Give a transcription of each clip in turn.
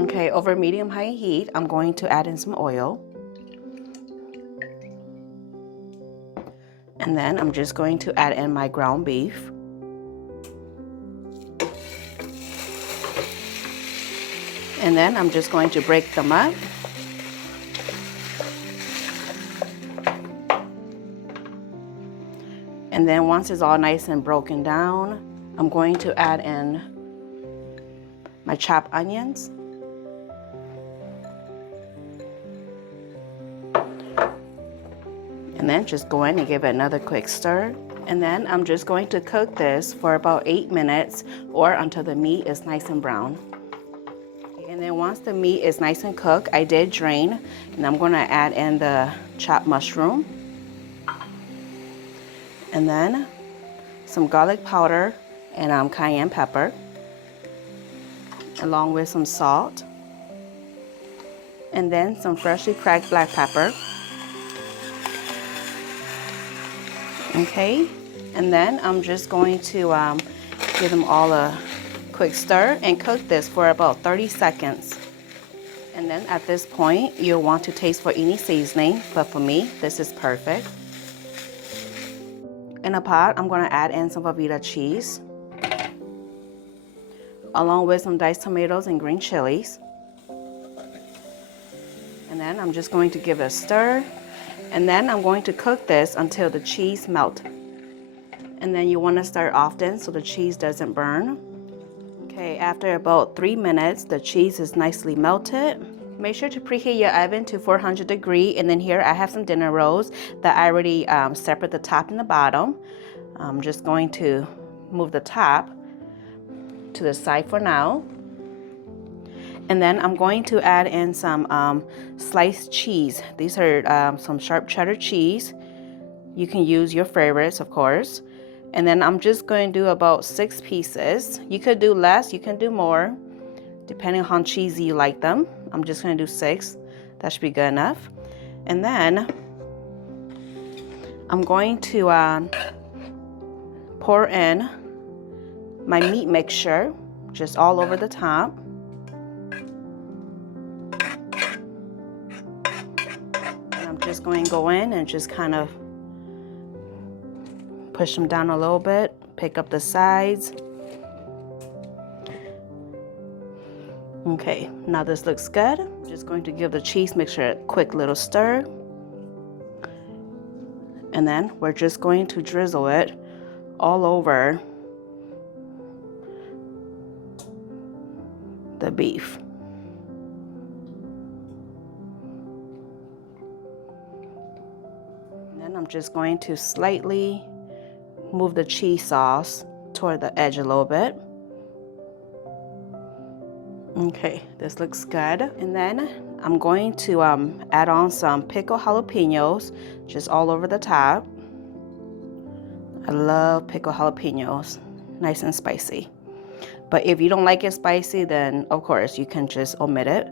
Okay, over medium-high heat, I'm going to add in some oil. And then I'm just going to add in my ground beef. And then I'm just going to break them up. And then once it's all nice and broken down, I'm going to add in my chopped onions. And then just go in and give it another quick stir. And then I'm just going to cook this for about 8 minutes or until the meat is nice and brown. And then once the meat is nice and cooked, I did drain, and I'm going to add in the chopped mushroom. And then some garlic powder and cayenne pepper, along with some salt. And then some freshly cracked black pepper. Okay, and then I'm just going to give them all a quick stir and cook this for about 30 seconds. And then at this point, you'll want to taste for any seasoning, but for me, this is perfect. In a pot, I'm going to add in some Velveeta cheese, along with some diced tomatoes and green chilies. And then I'm just going to give it a stir. And then I'm going to cook this until the cheese melts. And then you want to stir often so the cheese doesn't burn. Okay, after about 3 minutes, the cheese is nicely melted. Make sure to preheat your oven to 400 degrees. And then here I have some dinner rolls that I already separate the top and the bottom. I'm just going to move the top to the side for now. And then I'm going to add in some sliced cheese. These are some sharp cheddar cheese. You can use your favorites, of course. And then I'm just going to do about 6 pieces. You could do less, you can do more, depending on how cheesy you like them. I'm just going to do 6. That should be good enough. And then I'm going to pour in my meat mixture just all over the top. And I'm just going to go in and just kind of push them down a little bit, pick up the sides. Okay, now this looks good. I'm just going to give the cheese mixture a quick little stir. And then we're just going to drizzle it all over the beef. And then I'm just going to slightly move the cheese sauce toward the edge a little bit. Okay, this looks good. And then I'm going to add on some pickled jalapeños just all over the top. I love pickled jalapeños, nice and spicy. But if you don't like it spicy, then of course you can just omit it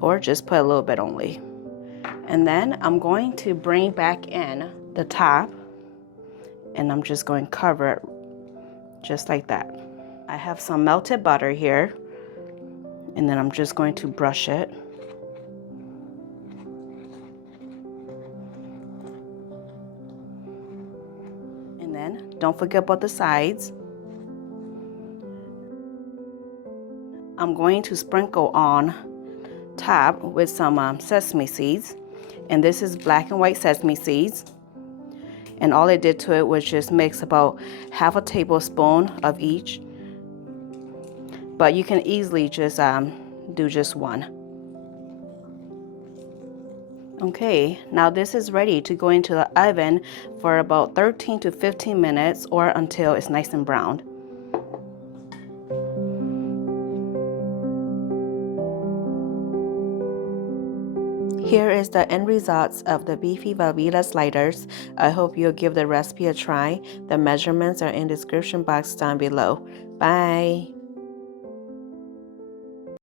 or just put a little bit only. And then I'm going to bring back in the top, and I'm just going to cover it just like that. I have some melted butter here, and then I'm just going to brush it. And then don't forget about the sides. I'm going to sprinkle on top with some sesame seeds, and this is black and white sesame seeds. And all I did to it was just mix about half a tablespoon of each. But you can easily just do just one. Okay, now this is ready to go into the oven for about 13 to 15 minutes or until it's nice and browned. Here is the end results of the beefy Velveeta sliders. I hope you'll give the recipe a try. The measurements are in the description box down below. Bye!